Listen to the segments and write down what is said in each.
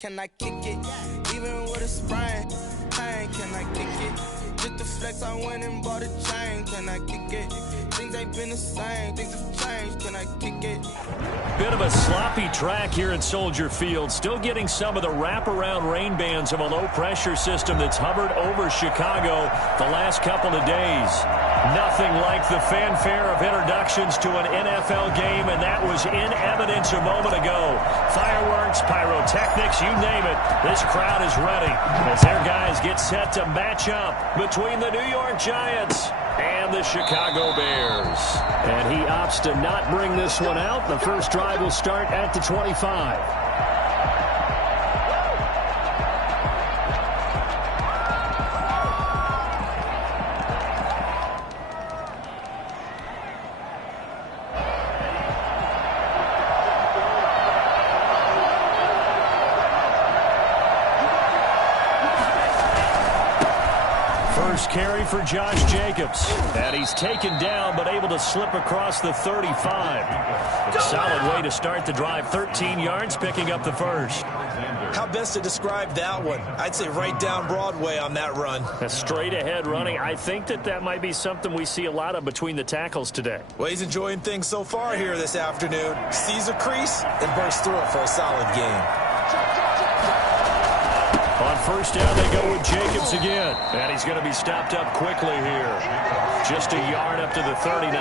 Can I kick it? Even with a sprain, pain, can I kick it? Just the flex, I went and bought a chain. Can I kick it? Things ain't been the same, things have changed. Can I kick it? Bit of a sloppy track here at Soldier Field. Still getting some of the wraparound rain bands of a low-pressure system that's hovered over Chicago the last couple of days. Nothing like the fanfare of introductions to an NFL game, and that was in evidence a moment ago. Fireworks, pyrotechnics, you name it. This crowd is ready as their guys get set to match up between the New York Giants and the Chicago Bears. And he opts to not bring this one out. The first drive will start at the 25. First carry for Josh Jacobs. And he's taken down but able to slip across the 35. Solid way to start the drive. 13 yards, picking up the first. How best to describe that one? I'd say right down Broadway on that run. A straight ahead running. I think that might be something we see a lot of between the tackles today. Well, he's enjoying things so far here this afternoon. Sees a crease and bursts through it for a solid gain. On first down, they go with Jacobs again. And he's going to be stopped up quickly here. Just a yard up to the 39.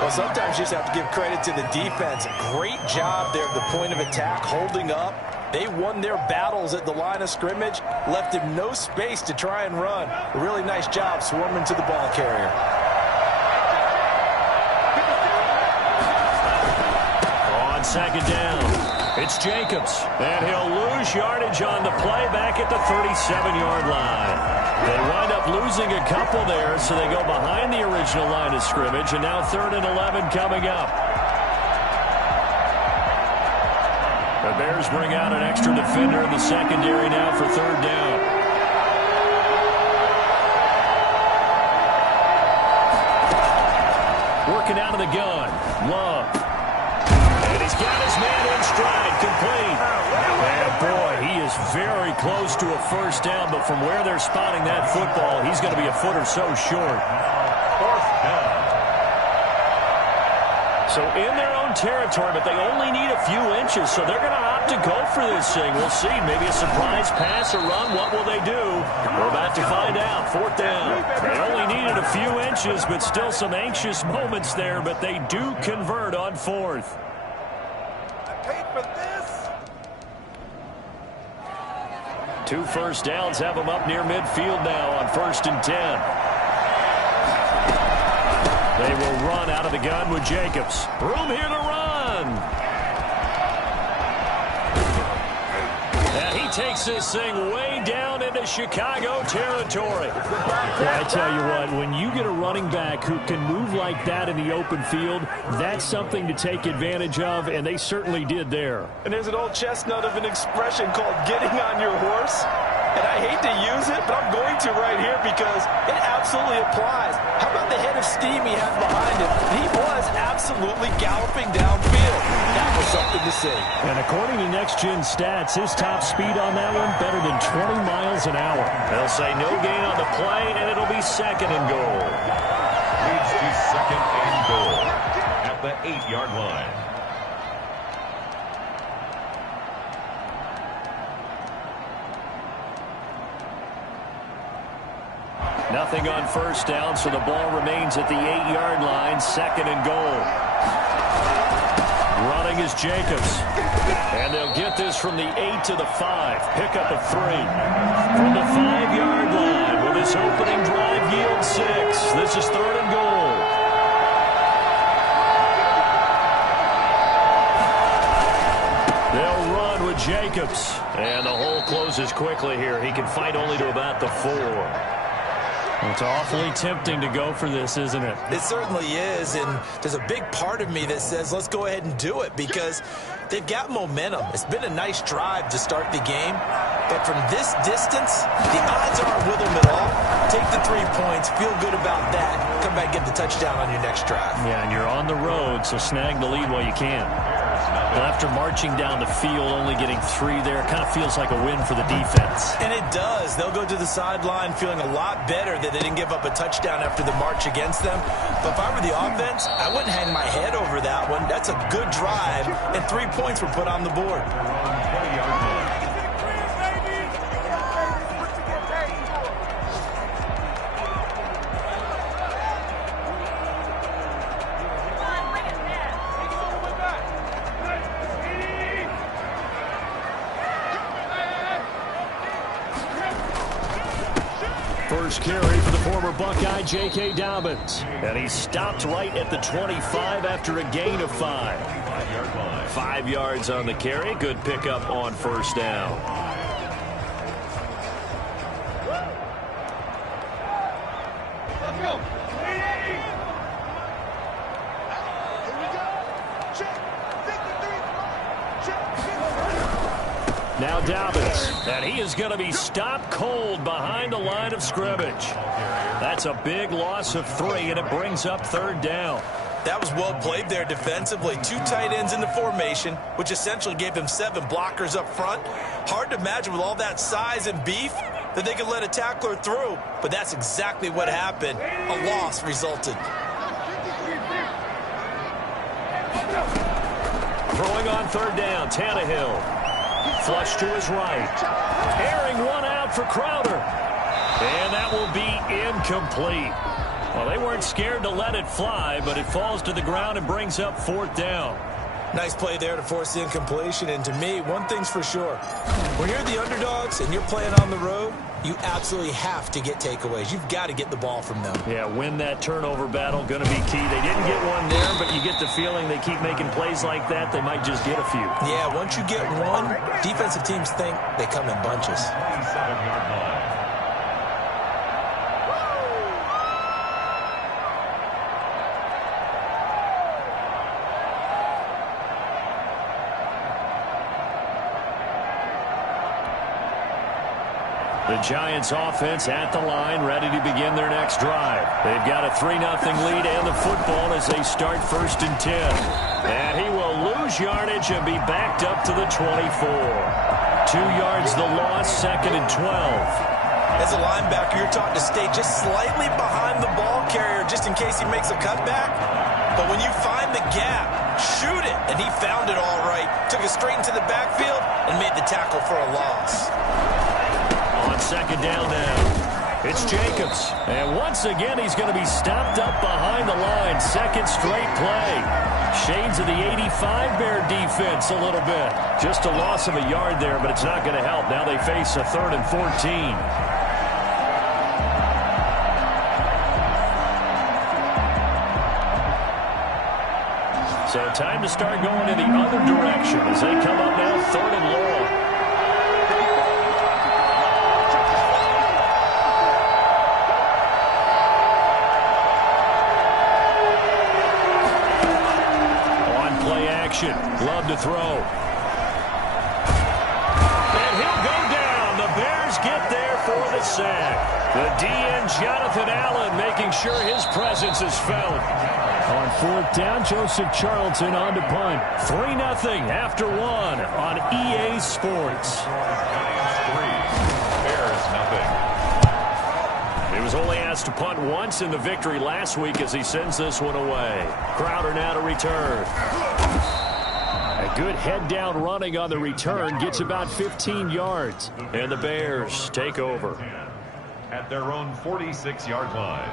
Well, sometimes you just have to give credit to the defense. Great job there at the point of attack, holding up. They won their battles at the line of scrimmage, left him no space to try and run. A really nice job swarming to the ball carrier. On second down, it's Jacobs. And he'll lose yardage on the play back at the 37-yard line. They wind up losing a couple there, so they go behind the original line of scrimmage, and now 3rd and 11 coming up. The Bears bring out an extra defender in the secondary now for 3rd down. Working out of the gun, Love. And he's got his man in stride, complete. And boy, he is very close to a first down, but from where they're spotting that football, he's going to be a foot or so short. 4th down. So in their own territory, but they only need a few inches, so they're going to opt to go for this thing. We'll see. Maybe a surprise pass or run. What will they do? We're about to find out. 4th down. They only needed a few inches, but still some anxious moments there, but they do convert on 4th. I paid for this. 2 first downs have them up near midfield now on 1st and 10. They will run out of the gun with Jacobs. Room here to run. And he takes this thing way down into Chicago territory. Yeah, I tell you what, when you get a running back who can move like that in the open field, that's something to take advantage of, and they certainly did there. And there's an old chestnut of an expression called getting on your horse. And I hate to use it, but I'm going to right here because it absolutely applies. How about the head of steam he had behind him? He was absolutely galloping downfield. That was something to see. And according to Next Gen Stats, his top speed on that one better than 20 miles an hour. They'll say no gain on the play, and it'll be 2nd and goal. Leads to 2nd and goal at the 8-yard line. Nothing on first down, so the ball remains at the 8-yard line. 2nd and goal. Running is Jacobs. And they'll get this from the 8 to the 5. Pick up a 3. From the 5-yard line, will this opening drive yield 6? This is 3rd and goal. They'll run with Jacobs. And the hole closes quickly here. He can fight only to about the 4. It's awfully tempting to go for this, isn't it? It certainly is, and there's a big part of me that says let's go ahead and do it because they've got momentum. It's been a nice drive to start the game, but from this distance, the odds aren't with them at all. Take the 3 points, feel good about that, come back and get the touchdown on your next drive. Yeah, and you're on the road, so snag the lead while you can. Well, after marching down the field, only getting 3 there, it kind of feels like a win for the defense. And it does. They'll go to the sideline feeling a lot better that they didn't give up a touchdown after the march against them. But if I were the offense, I wouldn't hang my head over that one. That's a good drive, and 3 points were put on the board. First carry for the former Buckeye, J.K. Dobbins. And he stopped right at the 25 after a gain of 5. 5 yards on the carry. Good pickup on first down. Now Dobbins, and he is going to be stopped cold behind the line of scrimmage. That's a big loss of 3, and it brings up third down. That was well played there defensively. 2 tight ends in the formation, which essentially gave them 7 blockers up front. Hard to imagine with all that size and beef that they could let a tackler through, but that's exactly what happened. A loss resulted. Throwing on third down, Tannehill. Flush to his right. Airing one out for Crowder. And that will be incomplete. Well, they weren't scared to let it fly, but it falls to the ground and brings up fourth down. Nice play there to force the incompletion. And to me, one thing's for sure. When you're the underdogs and you're playing on the road, you absolutely have to get takeaways. You've got to get the ball from them. Yeah, win that turnover battle, going to be key. They didn't get one there, but you get the feeling they keep making plays like that, they might just get a few. Yeah, once you get one, defensive teams think they come in bunches. 27-yard line. The Giants offense at the line, ready to begin their next drive. They've got a 3-0 lead and the football as they start 1st and 10. And he will lose yardage and be backed up to the 24. 2 yards the loss, 2nd and 12. As a linebacker, you're taught to stay just slightly behind the ball carrier just in case he makes a cutback. But when you find the gap, shoot it. And he found it all right. Took it straight into the backfield and made the tackle for a loss. On 2nd down now, it's Jacobs. And once again, he's going to be stopped up behind the line. 2nd straight play. Shades of the 85 Bear defense a little bit. Just a loss of a yard there, but it's not going to help. Now they face a 3rd and 14. So time to start going in the other direction as they come up now 3rd and long. On play action, Love to throw. And he'll go down. The Bears get there for the sack. The DN Jonathan Allen making sure his presence is felt. On 4th down, Joseph Charlton on to punt. 3-0 after 1 on EA Sports. Bears 0. He was only asked to punt once in the victory last week as he sends this one away. Crowder now to return. A good head-down running on the return gets about 15 yards. And the Bears take over. At their own 46-yard line.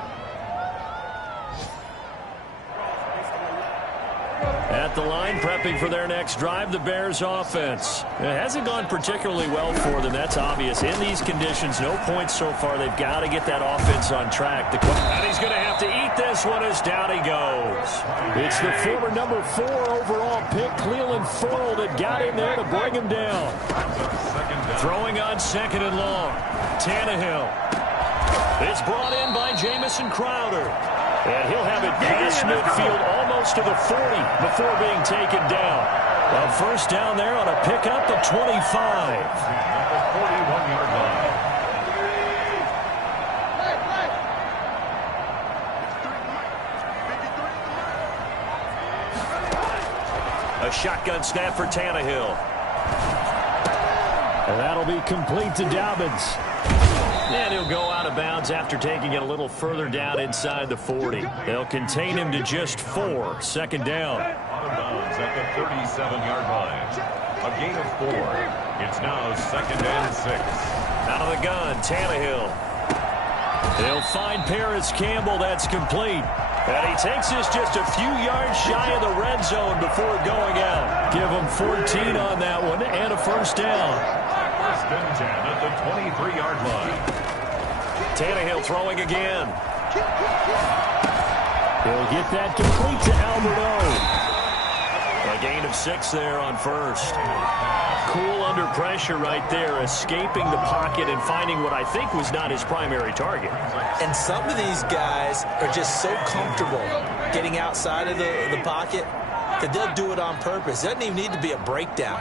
At the line, prepping for their next drive, the Bears offense. It hasn't gone particularly well for them, that's obvious. In these conditions, no points so far. They've got to get that offense on track. And he's going to have to eat this one as down he goes. It's the former number 4 overall pick, Cleveland Ferrell, that got him there to bring him down. Throwing on 2nd and long. Tannehill. It's brought in by Jamison Crowder. And he'll have it past midfield almost to the 40 before being taken down. A 1st down there on a pickup of 25. At the 41-yard line. A A shotgun snap for Tannehill. And that'll be complete to Dobbins. And he'll go out of bounds after taking it a little further down inside the 40. They'll contain him to just 4. Second down. Out of bounds at the 37-yard line. A gain of 4. It's now 2nd and 6. Out of the gun, Tannehill. They'll find Paris Campbell. That's complete. And he takes this just a few yards shy of the red zone before going out. Give him 14 on that one and a first down. 1st and 10 at the 23-yard line. Tannehill throwing again. He'll get that complete to Albert O. A gain of 6 there on first. Cool under pressure right there, escaping the pocket and finding what I think was not his primary target. And some of these guys are just so comfortable getting outside of the pocket that they'll do it on purpose. It doesn't even need to be a breakdown.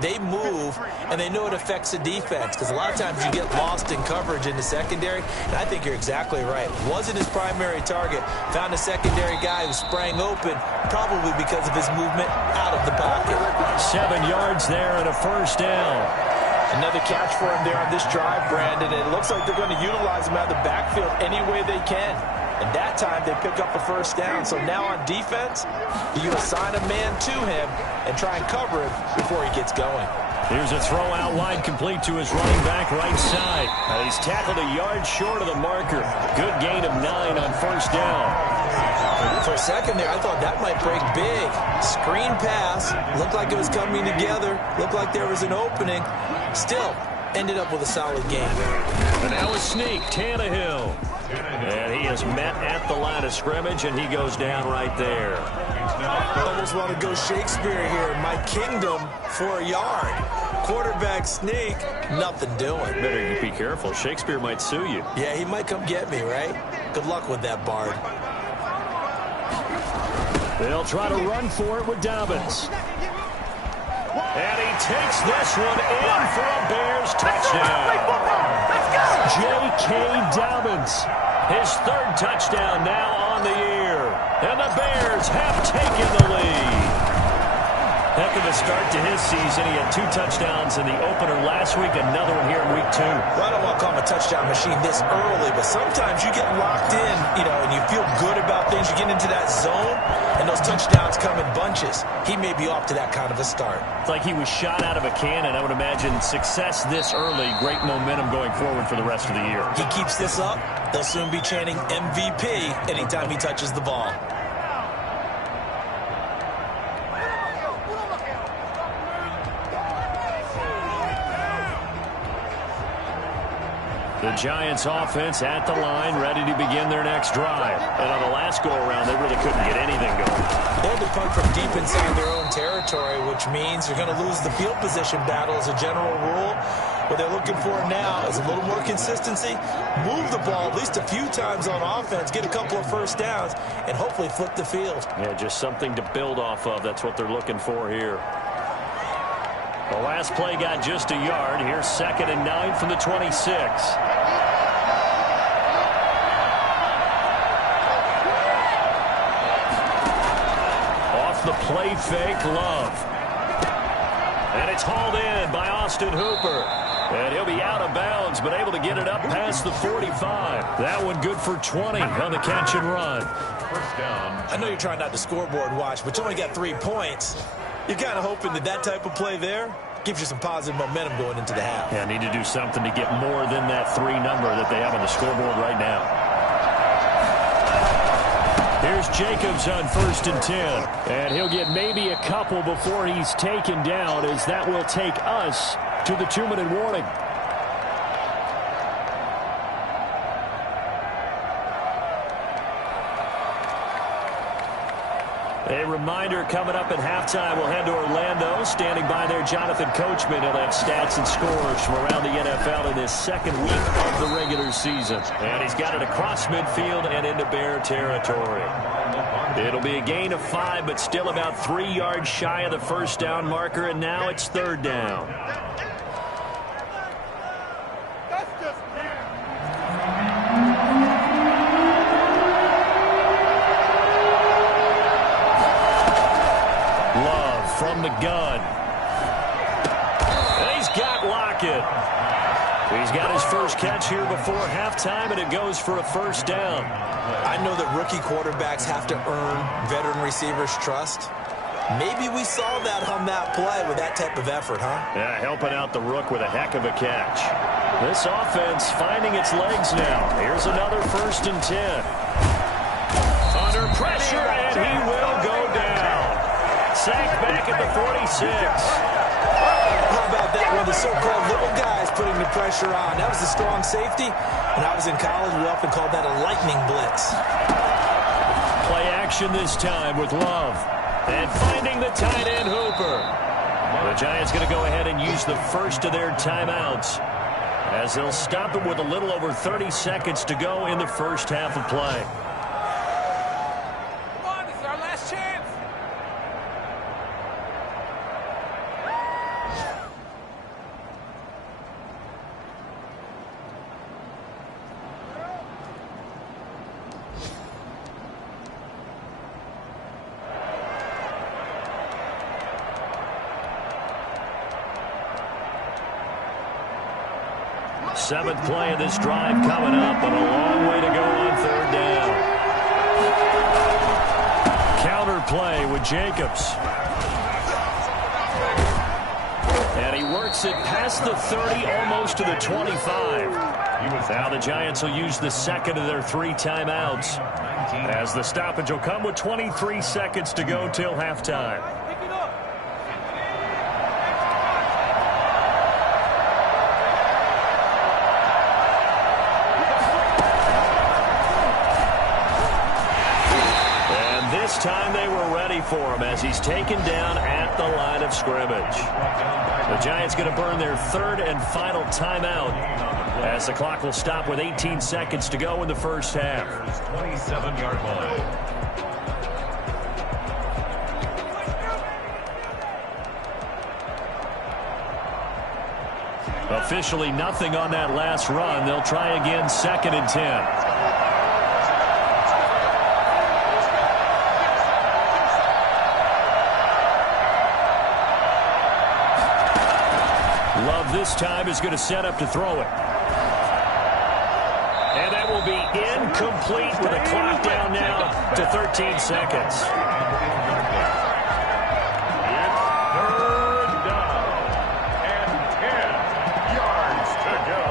They move, and they know it affects the defense, because a lot of times you get lost in coverage in the secondary, and I think you're exactly right. Wasn't his primary target. Found a secondary guy who sprang open, probably because of his movement out of the pocket. 7 yards there and a first down. Another catch for him there on this drive, Brandon, and it looks like they're going to utilize him out of the backfield any way they can. And that time, they pick up a first down. So now on defense, you assign a man to him and try and cover him before he gets going. Here's a throw out wide, complete to his running back right side. He's tackled a yard short of the marker. Good gain of 9 on first down. For a second there, I thought that might break big. Screen pass. Looked like it was coming together. Looked like there was an opening. Still, ended up with a solid game. And now a sneak, Tannehill. And he is met at the line of scrimmage, and he goes down right there. I almost want to go Shakespeare here. My kingdom for a yard. Quarterback sneak, nothing doing. Better be careful. Shakespeare might sue you. Yeah, he might come get me, right? Good luck with that, Bard. They'll try to run for it with Dobbins. And he takes this one in for a Bears touchdown. J.K. Dobbins. His 3rd touchdown now on the year. And the Bears have taken the lead. Heck of a start to his season. He had 2 touchdowns in the opener last week, another one here in week 2. Well, I don't want to call him a touchdown machine this early, but sometimes you get locked in, and you feel good about things. You get into that zone, and those touchdowns come in bunches. He may be off to that kind of a start. It's like he was shot out of a cannon. I would imagine success this early, great momentum going forward for the rest of the year. He keeps this up, they'll soon be chanting MVP anytime he touches the ball. The Giants offense at the line, ready to begin their next drive. And on the last go-around, they really couldn't get anything going. They had to punt from deep inside their own territory, which means you're going to lose the field position battle as a general rule. What they're looking for now is a little more consistency, move the ball at least a few times on offense, get a couple of first downs, and hopefully flip the field. Yeah, just something to build off of. That's what they're looking for here. The last play got just a yard. Here's 2nd and 9 from the 26. Off the play fake, Love. And it's hauled in by Austin Hooper. And he'll be out of bounds, but able to get it up past the 45. That one good for 20 on the catch and run. First down. I know you're trying not to scoreboard watch, but you only got 3 points. You're kind of hoping that type of play there gives you some positive momentum going into the half. Yeah, need to do something to get more than that 3 number that they have on the scoreboard right now. Here's Jacobs on 1st and 10. And he'll get maybe a couple before he's taken down, as that will take us to the 2-minute warning. A reminder, coming up at halftime, we'll head to Orlando. Standing by there, Jonathan Coachman. He'll have stats and scores from around the NFL in this 2nd week of the regular season. And he's got it across midfield and into Bear territory. It'll be a gain of 5, but still about 3 yards shy of the first down marker, and now it's 3rd down. Love second. He's got his first catch here before halftime, and it goes for a first down. I know that rookie quarterbacks have to earn veteran receivers' trust. Maybe we saw that on that play with that type of effort, huh? Yeah, helping out the rook with a heck of a catch. This offense finding its legs now. Here's another 1st and 10. Under pressure, and he will go down. Sacked back at the 46. How about that? One of the so-called little guys putting the pressure on. That was a strong safety. When I was in college, we often called that a lightning blitz. Play action this time with Love. And finding the tight end, Hooper. The Giants going to go ahead and use the first of their timeouts, as they'll stop it with a little over 30 seconds to go in the first half of play. Come on, this is our last chance. Seventh play of this drive coming up, but a long way to go on 3rd down. Counter play with Jacobs. And he works it past the 30, almost to the 25. Now the Giants will use the second of their 3 timeouts, as the stoppage will come with 23 seconds to go till halftime. This time they were ready for him, as he's taken down at the line of scrimmage. The Giants going to burn their 3rd and final timeout, as the clock will stop with 18 seconds to go in the first half. 27-yard line. Officially nothing on that last run. They'll try again, 2nd and 10. Love this time is going to set up to throw it. And that will be incomplete with a clock down now to 13 seconds. It's 3rd down and 10 yards to go.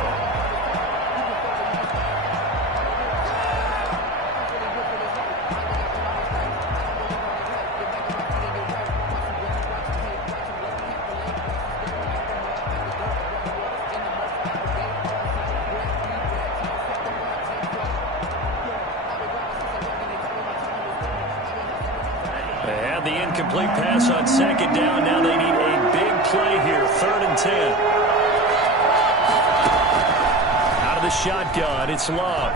The incomplete pass on 2nd down. Now they need a big play here. 3rd and 10. Out of the shotgun, it's Love.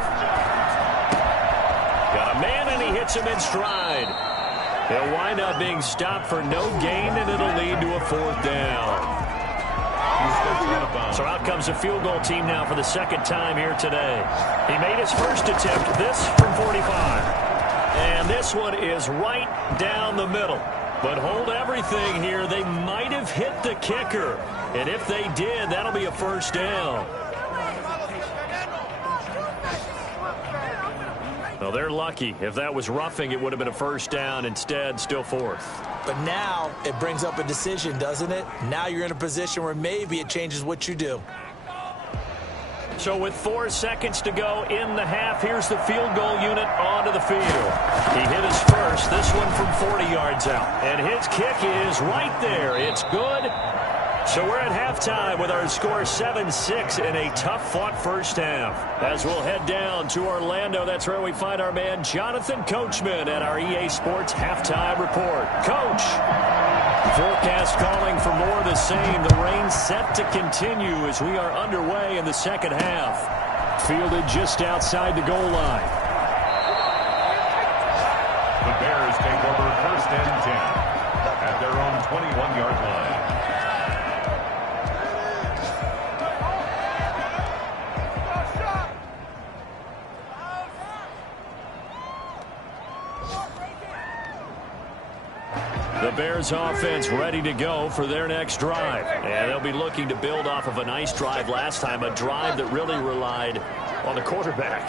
Got a man, and he hits him in stride. He'll wind up being stopped for no gain, and it'll lead to a 4th down. So out comes a field goal team now for the 2nd time here today. He made his first attempt, this from 45. And this one is right down the middle. But hold everything here. They might have hit the kicker. And if they did, that'll be a 1st down. Well, they're lucky. If that was roughing, it would have been a 1st down. Instead, still 4th. But now it brings up a decision, doesn't it? Now you're in a position where maybe it changes what you do. So with 4 seconds to go in the half, here's the field goal unit onto the field. He hit his first, this one from 40 yards out. And his kick is right there. It's good. So we're at halftime with our score 7-6 in a tough-fought first half. As we'll head down to Orlando, that's where we find our man Jonathan Coachman at our EA Sports Halftime Report. Coach, forecast calling for more of the same. The rain set to continue as we are underway in the second half. Fielded just outside the goal line. The Bears take over 1st and 10 at their own 21-yard line. The Bears offense ready to go for their next drive. And they'll be looking to build off of a nice drive last time, a drive that really relied on the quarterback.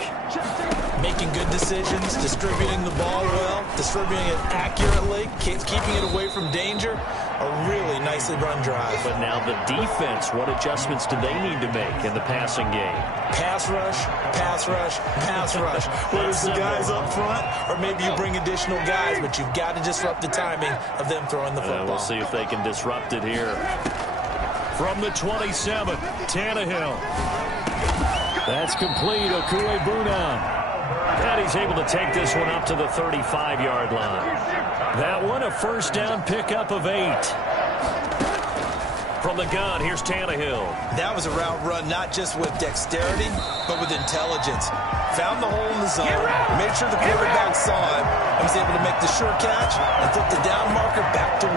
Making good decisions, distributing the ball well, distributing it accurately, keeping it away from danger. A really nicely run drive. But now the defense, what adjustments do they need to make in the passing game? Pass rush, pass rush, pass rush. Whether it's the guys up front or maybe you bring additional guys, but you've got to disrupt the timing of them throwing the football. We'll see if they can disrupt it here. From the 27, Tannehill. That's complete. Okuegbunam. And he's able to take this one up to the 35-yard line. That one, a first down pickup of 8. From the gun, here's Tannehill. That was a route run not just with dexterity, but with intelligence. Found the hole in the zone, made sure the quarterback saw him, and was able to make the sure catch and flip the down marker back to 1.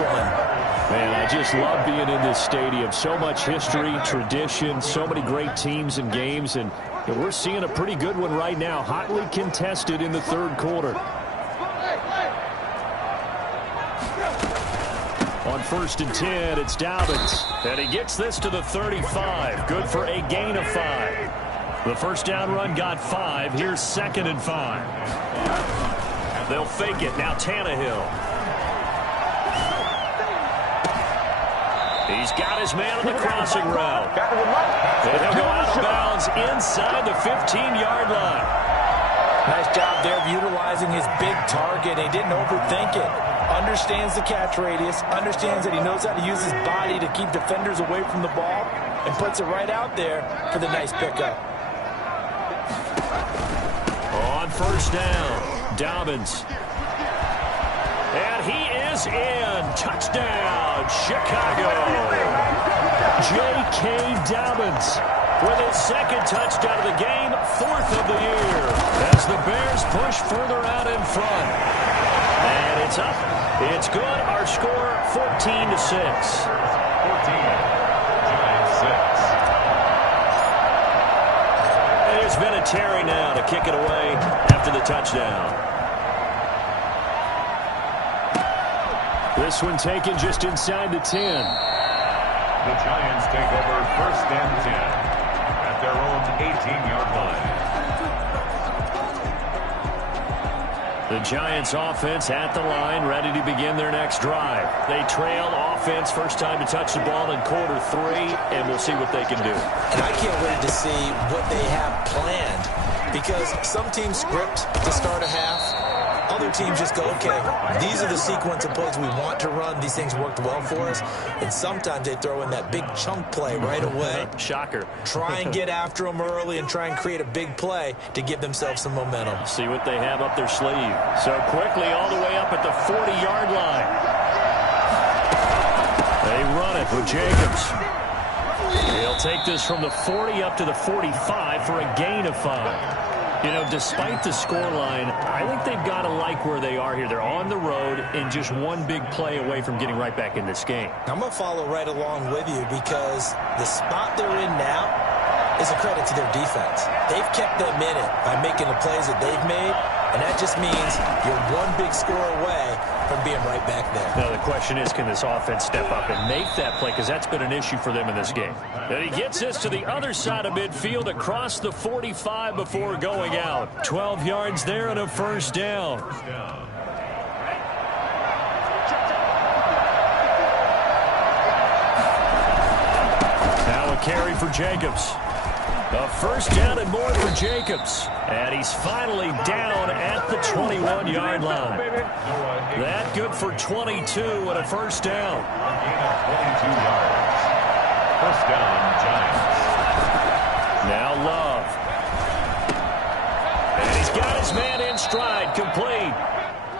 Man, I just love being in this stadium. So much history, tradition, so many great teams and games, and we're seeing a pretty good one right now, hotly contested in the third quarter. On 1st and 10, it's Dobbins. And he gets this to the 35. Good for a gain of 5. The first down run got 5. Here's 2nd and 5. They'll fake it. Now Tannehill. He's got his man on the crossing route. And he'll go out of bounds inside the 15-yard line. Nice job there of utilizing his big target. He didn't overthink it. Understands the catch radius, understands that he knows how to use his body to keep defenders away from the ball, and puts it right out there for the nice pickup. On 1st down, Dobbins. And he is in. Touchdown, Chicago. J.K. Dobbins with his 2nd touchdown of the game, 4th of the year, as the Bears push further out in front. And it's up. It's good. Our score, 14-6. 14. Giants 6. And there's Vinatieri now to kick it away after the touchdown. This one taken just inside the 10. The Giants take over 1st and 10 at their own 18-yard line. The Giants offense at the line, ready to begin their next drive. They trail offense, first time to touch the ball in quarter 3, and we'll see what they can do. And I can't wait to see what they have planned, because some teams script to start a half. Other teams just go, okay, these are the sequence of plays we want to run. These things worked well for us. And sometimes they throw in that big chunk play right away. Shocker. Try and get after them early and try and create a big play to give themselves some momentum. See what they have up their sleeve. So quickly all the way up at the 40-yard line. They run it with Jacobs. He'll take this from the 40 up to the 45 for a gain of 5. You know, despite the scoreline, I think they've got to like where they are here. They're on the road and just one big play away from getting right back in this game. I'm going to follow right along with you, because the spot they're in now is a credit to their defense. They've kept them in it by making the plays that they've made, and that just means you're one big score away from being right back there. Now the question is, can this offense step up and make that play, because that's been an issue for them in this game. And he gets this to the other side of midfield across the 45 before going out. 12 yards there and a first down. Now a carry for Jacobs. A first down and more for Jacobs. And he's finally down at the 21-yard line. That good for 22 and a first down. Gain of 22 yards. First down, Giants. Now Love. And he's got his man in stride, complete.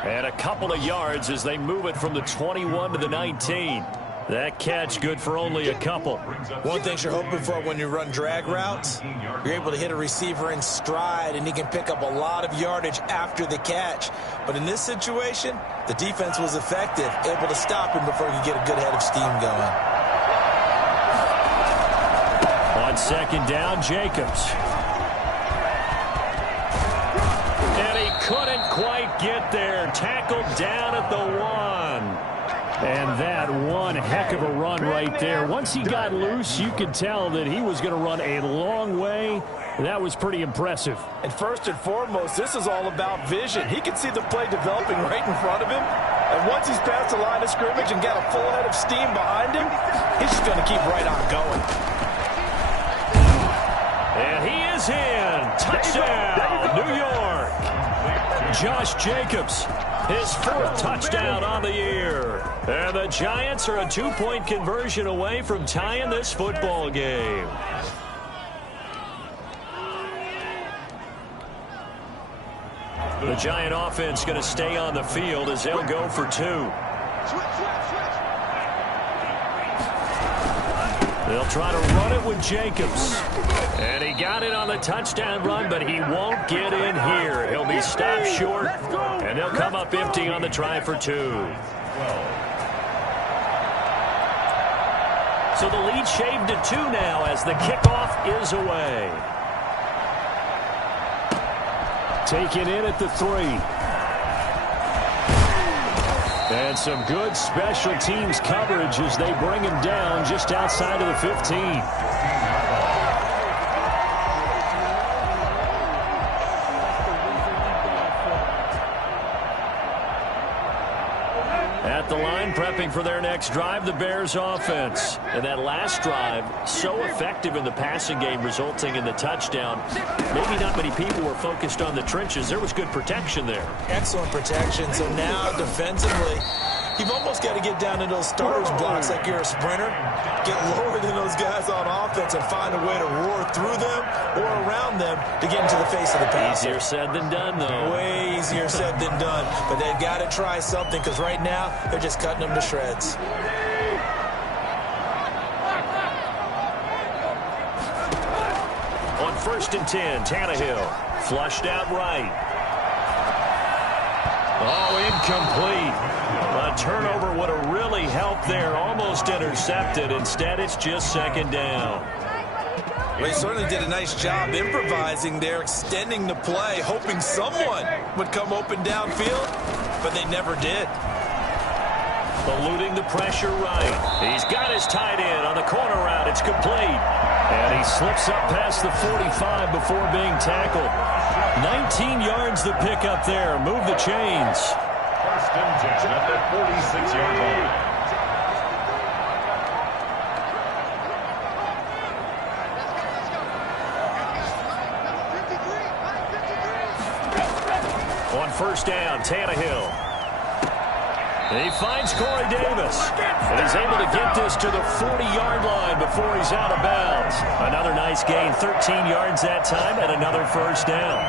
And a couple of yards as they move it from the 21 to the 19. That catch good for only a couple. One thing you're hoping for when you run drag routes, you're able to hit a receiver in stride, and he can pick up a lot of yardage after the catch. But in this situation, the defense was effective, able to stop him before he could get a good head of steam going. On second down, Jacobs. And he couldn't quite get there. Tackled down at the 1. And that one heck of a run right there. Once he got loose, you could tell that he was going to run a long way. That was pretty impressive. And first and foremost, this is all about vision. He can see the play developing right in front of him. And once he's past the line of scrimmage and got a full head of steam behind him, he's just going to keep right on going. And he is in. Touchdown, New York. Josh Jacobs, his 4th touchdown on the year. And the Giants are a 2-point conversion away from tying this football game. The Giant offense going to stay on the field as they'll go for 2. They'll try to run it with Jacobs. And he got it on the touchdown run, but he won't get in here. He'll be stopped short, and they'll come up empty on the try for 2. So the lead shaved to 2 now as the kickoff is away. Taken in at the 3. And some good special teams coverage as they bring him down just outside of the 15. At the line, prepping for their next drive, the Bears offense. And that last drive, so effective in the passing game, resulting in the touchdown. Maybe not many people were focused on the trenches. There was good protection there. Excellent protection. So now, defensively, you've almost got to get down to those starters blocks like you're a sprinter. Get lower than those guys on offense and find a way to roar through them or around them to get into the face of the passer. Easier said than done, though. Way easier said than done. But they've got to try something because right now they're just cutting them to shreds. On 1st and 10, Tannehill flushed out right. Oh, incomplete. A turnover would have really helped there. Almost intercepted. Instead, it's just 2nd down. Well, he certainly did a nice job improvising there, extending the play, hoping someone would come open downfield, but they never did. Eluding the pressure right. He's got his tight end on the corner route. It's complete. And he slips up past the 45 before being tackled. 19 yards the pick up there. Move the chains. 1st and 10 at the 46-yard line. On 1st down, Tannehill. He finds Corey Davis. And he's able to get this to the 40-yard line before he's out of bounds. Another nice gain, 13 yards that time, and another 1st down.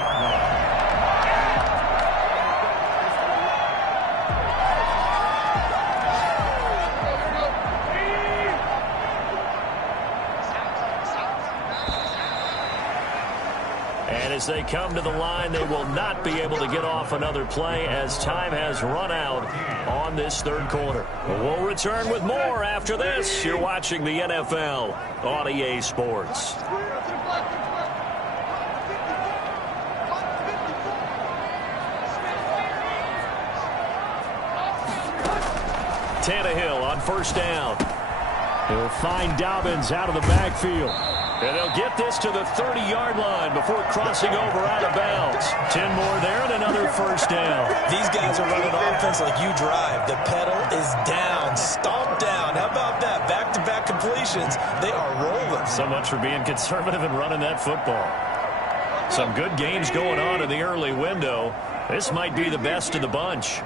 As they come to the line, they will not be able to get off another play as time has run out on this 3rd quarter. We'll return with more after this. You're watching the NFL on EA Sports. Tannehill on 1st down. He'll find Dobbins out of the backfield. And they'll get this to the 30-yard line before crossing over out of bounds. 10 more there and another 1st down. These guys are running offense like you drive. The pedal is down, stomped down. How about that? Back-to-back completions. They are rolling. So much for being conservative and running that football. Some good games going on in the early window. This might be the best of the bunch.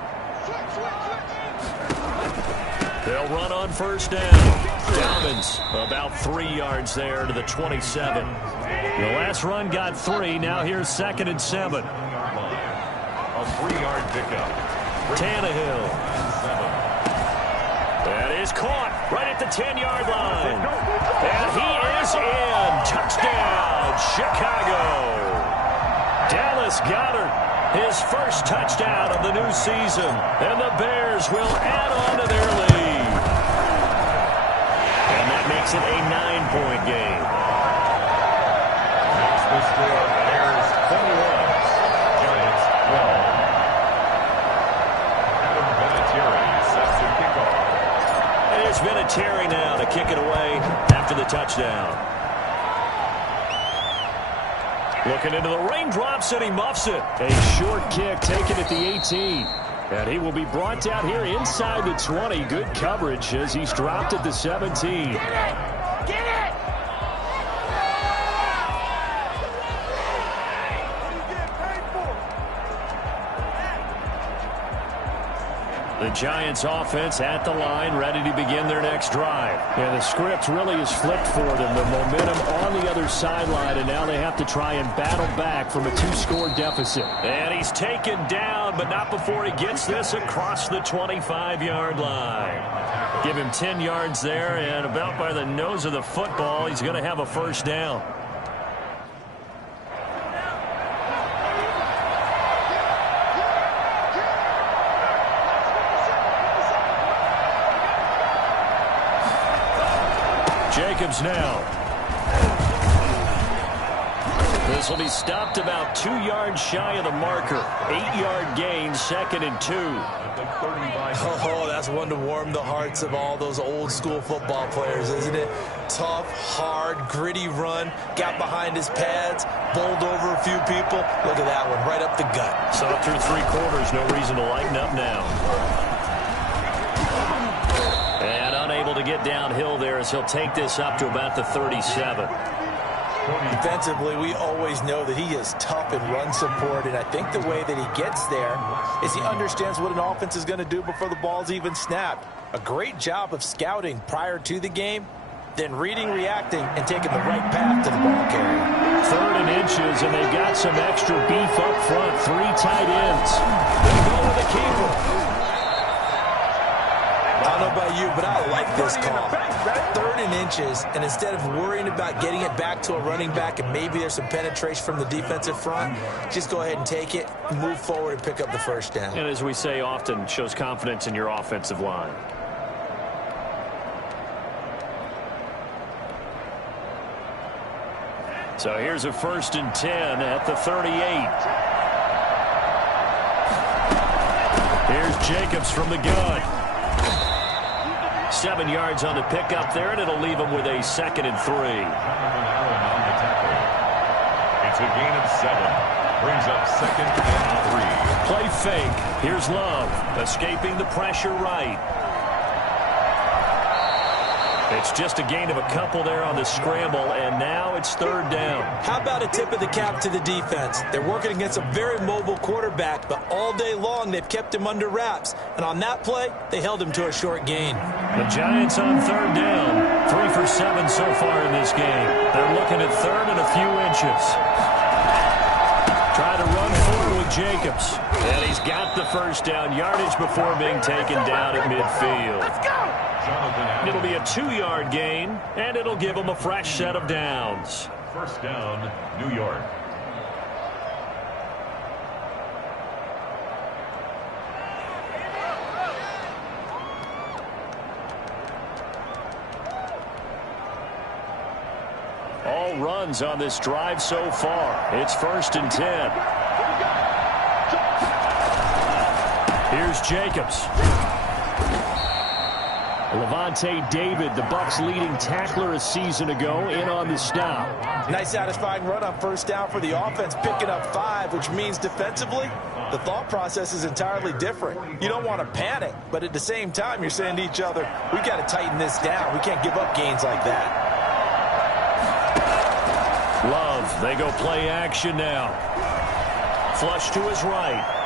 They'll run on 1st down. Dobbins about 3 yards there to the 27. The last run got 3. Now here's 2nd and 7. A 3-yard pickup. Tannehill. That is caught right at the 10-yard line. And he is in. Touchdown, Chicago. Dallas Goedert, his 1st touchdown of the new season. And the Bears will add on to their lead. And that makes it a 9-point game. That's the score. Bears 21. Giants 12. Adam Vinatieri set to kick off. touchdown. Looking into the raindrops, and he muffs it. A short kick taken at the 18. And he will be brought down here inside the 20. Good coverage as he's dropped at the 17. Get it! Get it! The Giants offense at the line, ready to begin their next drive. And the script really is flipped for them. The momentum on the other sideline, and now they have to try and battle back from a 2-score deficit. And he's taken down, but not before he gets this across the 25-yard line. Give him 10 yards there, and about by the nose of the football, he's going to have a first down. Jacobs now. This will be stopped about 2 yards shy of the marker. 8-yard gain, 2nd and 2. Oh, that's one to warm the hearts of all those old school football players, isn't it? Tough, hard, gritty run. Got behind his pads, bowled over a few people. Look at that one, right up the gut. So through 3 quarters, no reason to lighten up now. And unable to get downhill there as he'll take this up to about the 37. Defensively, we always know that he is tough in run support, and I think the way that he gets there is he understands what an offense is going to do before the ball's even snapped. A great job of scouting prior to the game, then reading, reacting, and taking the right path to the ball carrier. 3rd and inches, and they've got some extra beef up front. 3 tight ends. They go with the keeper. I don't know about you, but I like this call. 3rd and inches, and instead of worrying about getting it back to a running back and maybe there's some penetration from the defensive front, just go ahead and take it, move forward, and pick up the first down. And as we say often, shows confidence in your offensive line. So here's a 1st and 10 at the 38. Here's Jacobs from the gun. 7 yards on the pickup there, and it'll leave him with a 2nd and 3. It's a gain of 7. Brings up 2nd and 3. Play fake. Here's Love, escaping the pressure right. It's just a gain of a couple there on the scramble, and now it's 3rd down. How about a tip of the cap to the defense? They're working against a very mobile quarterback, but all day long they've kept him under wraps. And on that play, they held him to a short gain. The Giants on 3rd down. 3 for 7 so far in this game. They're looking at 3rd and a few inches. Try to run forward with Jacobs. And he's got the first down yardage before being taken down at midfield. Let's go! It'll be a 2-yard gain, and it'll give them a fresh set of downs. First down, New York. All runs on this drive so far. It's 1st and 10. Here's Jacobs. Levante David, the Bucs' leading tackler a season ago, in on the stop. Nice satisfying run on 1st down for the offense, picking up 5, which means defensively, the thought process is entirely different. You don't want to panic, but at the same time, you're saying to each other, we got to tighten this down. We can't give up gains like that. Love, they go play action now. Flush to his right.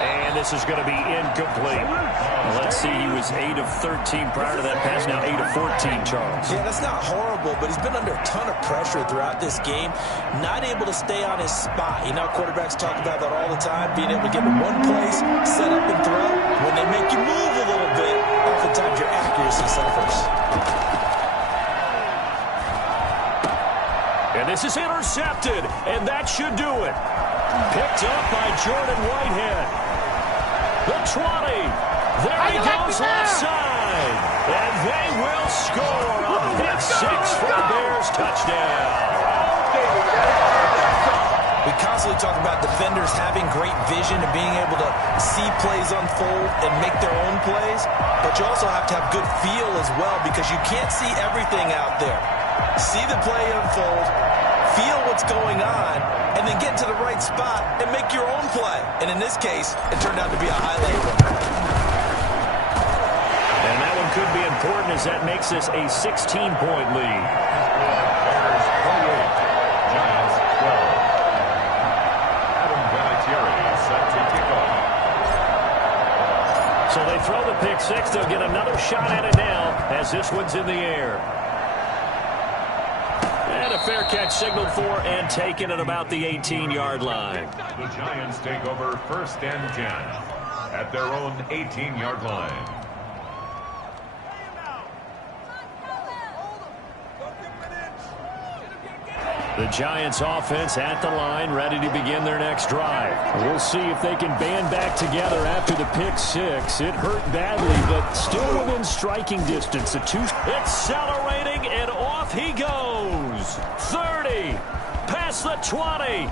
And this is going to be incomplete. Well, let's see, he was 8 of 13 prior to that pass, now 8 of 14, Charles. Yeah, that's not horrible, but he's been under a ton of pressure throughout this game, not able to stay on his spot. You know, quarterbacks talk about that all the time, being able to get in one place, set up and throw. When they make you move a little bit, oftentimes your accuracy suffers. And this is intercepted, and that should do it. Picked up by Jordan Whitehead. The 20. There he goes left side. And they will score on pick 6 for the Bears touchdown. We constantly talk about defenders having great vision and being able to see plays unfold and make their own plays. But you also have to have good feel as well because you can't see everything out there. see the play unfold, feel what's going on, and then get to the right spot and make your own play. And in this case, it turned out to be a highlight run. And that one could be important as that makes this a 16-point lead. Bears 28, Giants 12. Adam Vinatieri set to kick off. So they throw the pick six. They'll get another shot at it now as this one's in the air. And a fair catch signaled for and taken at about the 18-yard line. The Giants take over 1st and 10 at their own 18-yard line. The Giants offense at the line, ready to begin their next drive. We'll see if they can band back together after the pick six. It hurt badly, but still within striking distance. Accelerating, and off he goes. 30, past the 20,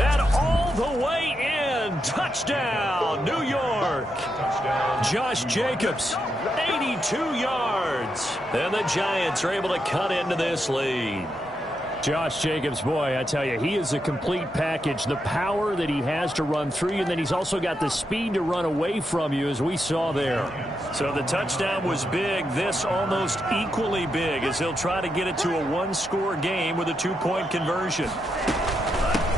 and all the way in. Touchdown, New York. Touchdown. Josh Jacobs, 82 yards. And the Giants are able to cut into this lead. Josh Jacobs, boy, I tell you, he is a complete package. The power that he has to run through you, and then he's also got the speed to run away from you, as we saw there. So the touchdown was big. This almost equally big as he'll try to get it to a one-score game with a two-point conversion.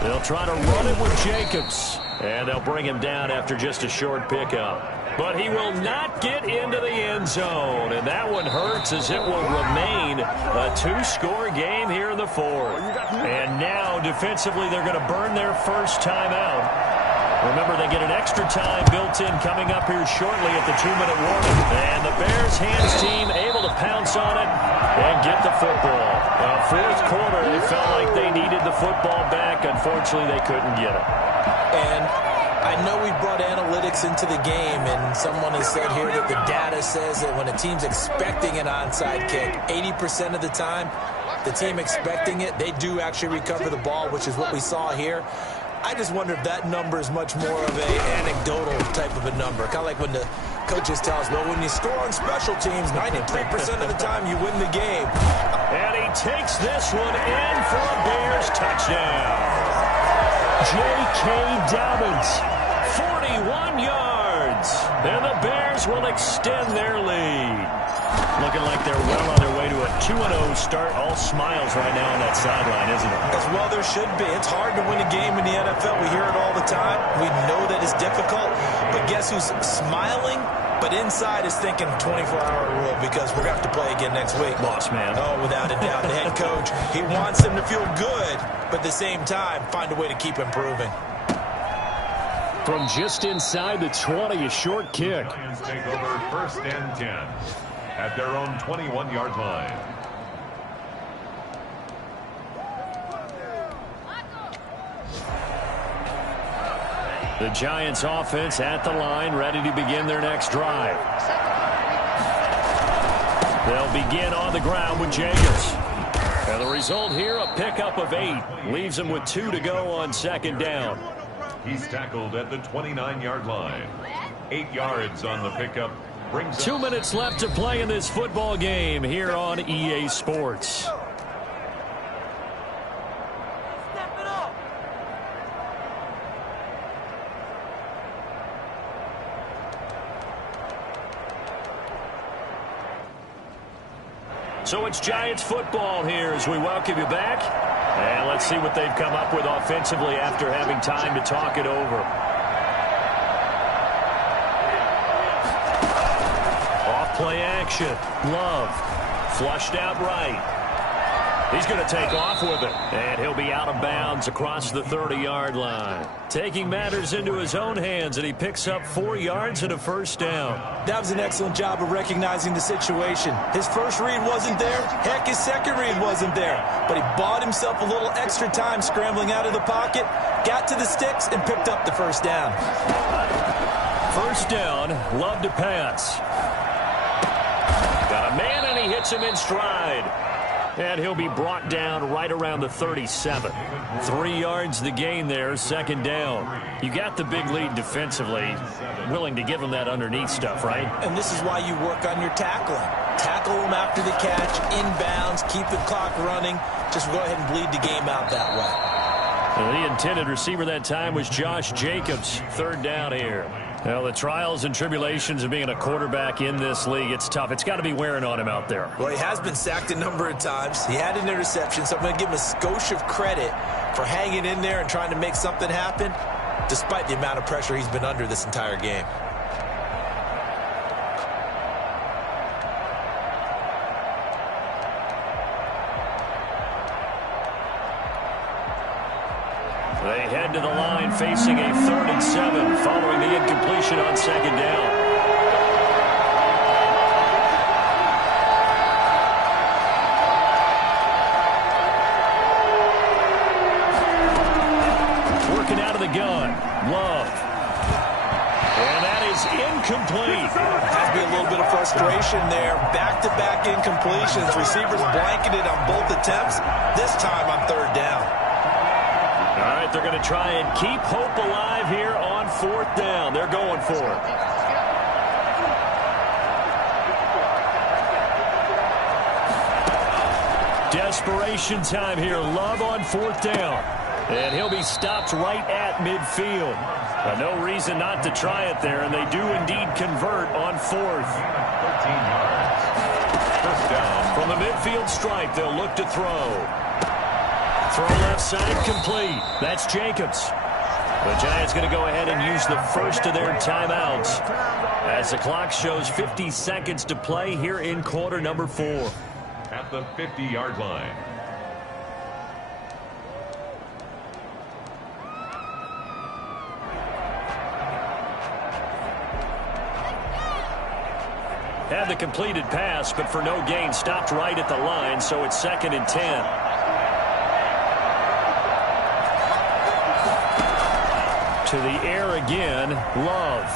They'll try to run it with Jacobs, and they'll bring him down after just a short pickup. But he will not get into the end zone, and that one hurts as it will remain a two-score game here in the fourth. And now, defensively, they're going to burn their first timeout. Remember, they get an extra time built in coming up here shortly at the 2-minute warning. And the Bears hands team able to pounce on it and get the football. Fourth quarter, it felt like they needed the football back. Unfortunately, they couldn't get it. And I know we brought analytics into the game, and someone has said here that the data says that when a team's expecting an onside kick, 80% of the time, the team expecting it, they do actually recover the ball, which is what we saw here. I just wonder if that number is much more of an anecdotal type of a number. Kind of like when the coaches tell us, well, when you score on special teams, 93% of the time you win the game. And he takes this one in for a Bears touchdown. J.K. Dobbins, 41 yards. And the Bears will extend their lead. Looking like they're well on their way to a 2-0 start. All smiles right now on that sideline, isn't it? As well there should be. It's hard to win a game in the NFL. We hear it all the time. We know that it's difficult. But guess who's smiling? But inside is thinking 24-hour rule because we're going to have to play again next week. Boss man. Oh, without a doubt. The head coach, he wants them to feel good, but at the same time, find a way to keep improving. From just inside the 20, a short kick. The Giants take over 1st and 10 at their own 21-yard line. The Giants offense at the line, ready to begin their next drive. They'll begin on the ground with Jacobs. And the result here, a pickup of 8. Leaves them with 2 to go on second down. He's tackled at the 29-yard line. 8 yards on the pickup. Brings 2 minutes left to play in this football game here on EA Sports. So it's Giants football here as we welcome you back. And let's see what they've come up with offensively after having time to talk it over. Off-play action. Love. Flushed out right. He's going to take off with it. And he'll be out of bounds across the 30-yard line. Taking matters into his own hands, and he picks up 4 yards and a first down. That was an excellent job of recognizing the situation. His first read wasn't there. Heck, his second read wasn't there. But he bought himself a little extra time scrambling out of the pocket, got to the sticks, and picked up the first down. First down, Love to pass. Got a man, and he hits him in stride. And he'll be brought down right around the 37. 3 yards the gain there, second down. You got the big lead defensively. Willing to give him that underneath stuff, right? And this is why you work on your tackling. Tackle them after the catch, inbounds, keep the clock running. Just go ahead and bleed the game out that way. Well, the intended receiver that time was Josh Jacobs. Third down here. Well, the trials and tribulations of being a quarterback in this league, it's tough. It's got to be wearing on him out there. Well, he has been sacked a number of times. He had an interception, so I'm going to give him a skosh of credit for hanging in there and trying to make something happen, despite the amount of pressure he's been under this entire game. They head to the line facing a 3rd and 7 following the incompletion on second down. Working out of the gun, Love. And that is incomplete. Has to be a little bit of frustration there. Back-to-back incompletions. Receivers blanketed on both attempts. This time on 3rd down. All right, they're going to try and keep hope alive here on 4th down. They're going for it. Desperation time here. Love on 4th down. And he'll be stopped right at midfield. But no reason not to try it there, and they do indeed convert on 4th. 13 yards. First down. From the midfield stripe, they'll look to throw. Throw left side complete. That's Jacobs. The Giants going to go ahead and use the first of their timeouts as the clock shows 50 seconds to play here in quarter number 4. At the 50-yard line. Had the completed pass, but for no gain, stopped right at the line, so it's 2nd and 10. To the air again, Love.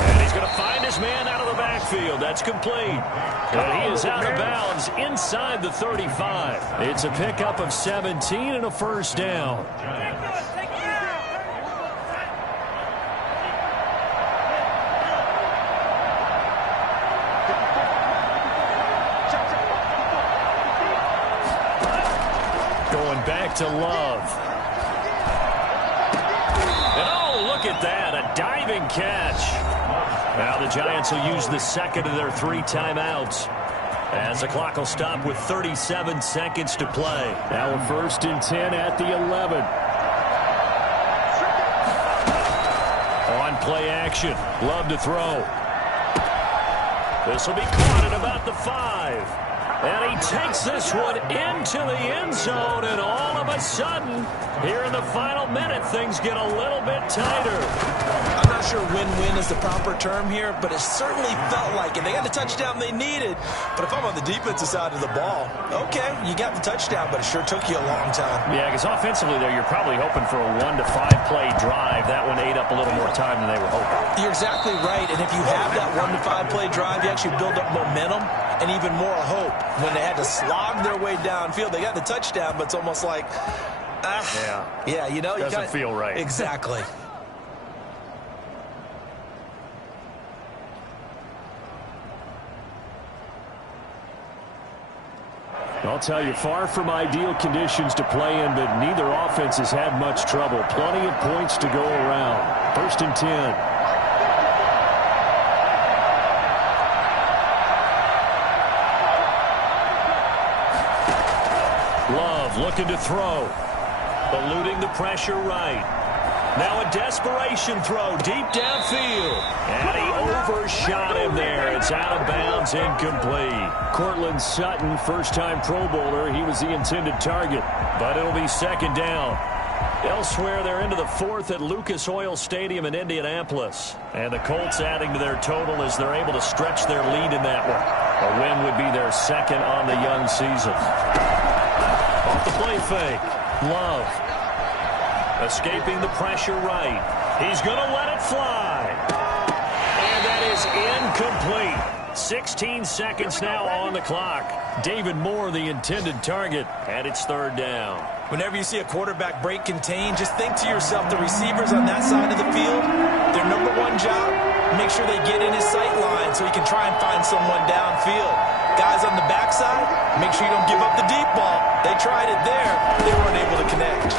And he's going to find his man out of the backfield. That's complete. And he is out of bounds inside the 35. It's a pickup of 17 and a first down. Going back to Love. And oh, look at that, a diving catch. Now the Giants will use the second of their 3 timeouts as the clock will stop with 37 seconds to play. Now a 1st and 10 at the 11. On play action, Love to throw. This will be caught at about the 5. And he takes this one into the end zone, and all of a sudden, here in the final minute, things get a little bit tighter. I'm not sure win-win is the proper term here, but it certainly felt like it. They got the touchdown they needed, but if I'm on the defensive side of the ball, okay, you got the touchdown, but it sure took you a long time. Yeah, because offensively there, you're probably hoping for a 1 to 5 play drive. That one ate up a little more time than they were hoping. You're exactly right, and if you have that 1 to 5 play drive, you actually build up momentum and even more hope. When they had to slog their way downfield, they got the touchdown, but it's almost like, yeah, you know, doesn't feel right. Exactly. I'll tell you, far from ideal conditions to play in, but neither offense has had much trouble. Plenty of points to go around. 1st and 10. Looking to throw. Eluding the pressure right. Now a desperation throw deep downfield. And he overshot him there. It's out of bounds, incomplete. Courtland Sutton, first-time Pro Bowler. He was the intended target. But it'll be 2nd down. Elsewhere, they're into the 4th at Lucas Oil Stadium in Indianapolis. And the Colts adding to their total as they're able to stretch their lead in that one. A win would be their 2nd on the young season. Off the play fake. Love. Escaping the pressure right. He's going to let it fly. And that is incomplete. 16 seconds now on the clock. David Moore, the intended target, and it's third down. Whenever you see a quarterback break contain, just think to yourself, the receivers on that side of the field, their number one job, make sure they get in his sight line so he can try and find someone downfield. Guys on the backside, make sure you don't give up the deep ball. They tried it there. They weren't able to connect.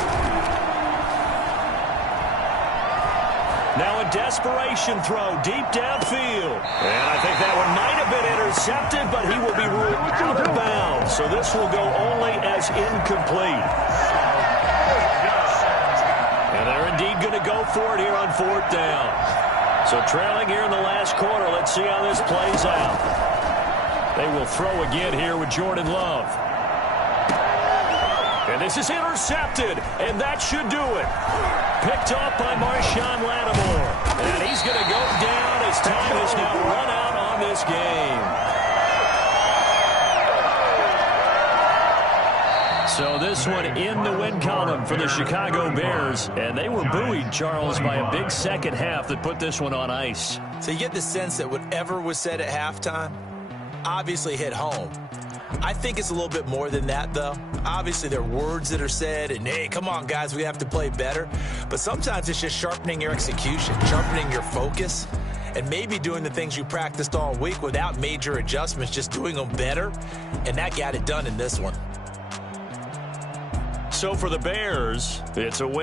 Now a desperation throw deep downfield. And I think that one might have been intercepted, but he will be ruled out of bounds. So this will go only as incomplete. And they're indeed going to go for it here on fourth down. So trailing here in the last quarter. Let's see how this plays out. They will throw again here with Jordan Love. And this is intercepted, and that should do it. Picked off by Marshawn Lattimore. And he's going to go down as time has now run out on this game. So this one in the win column for the Chicago Bears. And they were buoyed, Charles, by a big second half that put this one on ice. So you get the sense that whatever was said at halftime obviously hit home. I think it's a little bit more than that, though. Obviously, there are words that are said, and, hey, come on, guys, we have to play better. But sometimes it's just sharpening your execution, sharpening your focus, and maybe doing the things you practiced all week without major adjustments, just doing them better. And that got it done in this one. So for the Bears, it's a win.